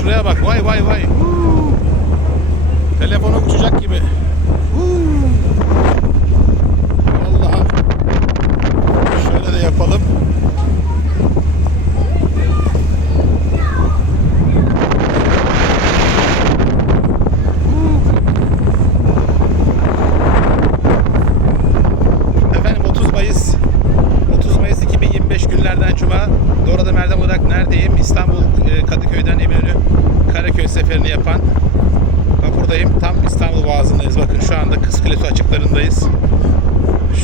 Şuraya bak vay vay vay. Huu. Merdan Cuma. Dora'da Merdan olarak neredeyim? İstanbul e, Kadıköy'den Eminönü Karaköy seferini yapan vapurdayım. Tam İstanbul Boğazı'ndayız. Bakın şu anda Kızkılesi açıklarındayız.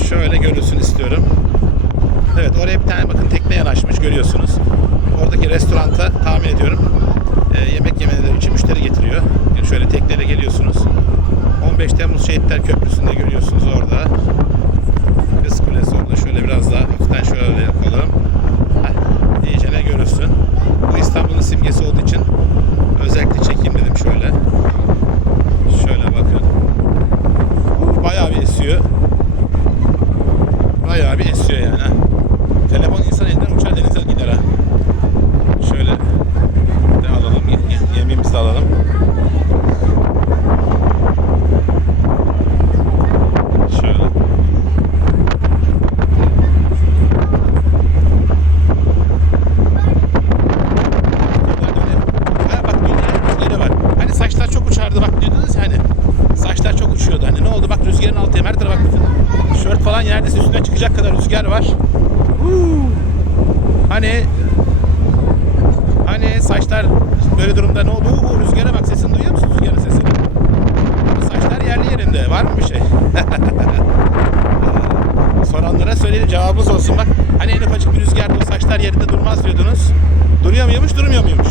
Şöyle görülsün istiyorum. Evet oraya bir tane bakın tekne yanaşmış görüyorsunuz. Oradaki restoranta tahmin ediyorum e, yemek yemeleri için müşteri getiriyor. Yani şöyle tekneyle geliyorsunuz. 15 Temmuz Şehitler Köprüsü'nde görüyorsunuz orada. Kız Kulesi orada şöyle biraz falan neredeyse üstüne çıkacak kadar rüzgar var. Uuu. Hani hani saçlar böyle durumda ne oldu? Uuu, rüzgara bak sesini duyuyor musun? Rüzgarın sesini. Ama saçlar yerli yerinde. Var mı bir şey? Soranlara söyleyelim cevabımız olsun. Bak hani en ufacık bir rüzgarda o saçlar yerinde durmaz diyordunuz. Duruyor muymuş, durmuyor muymuş?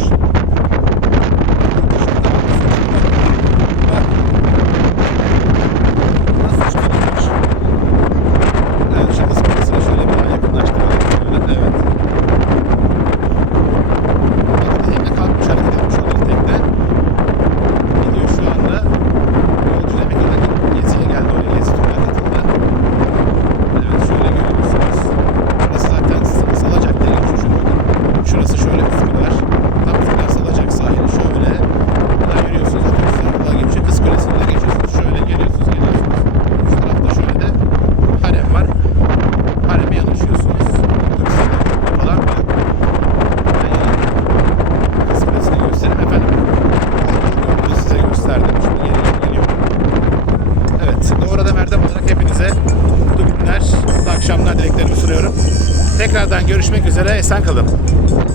dileklerimi sunuyorum. Tekrardan görüşmek üzere. Esen kalın.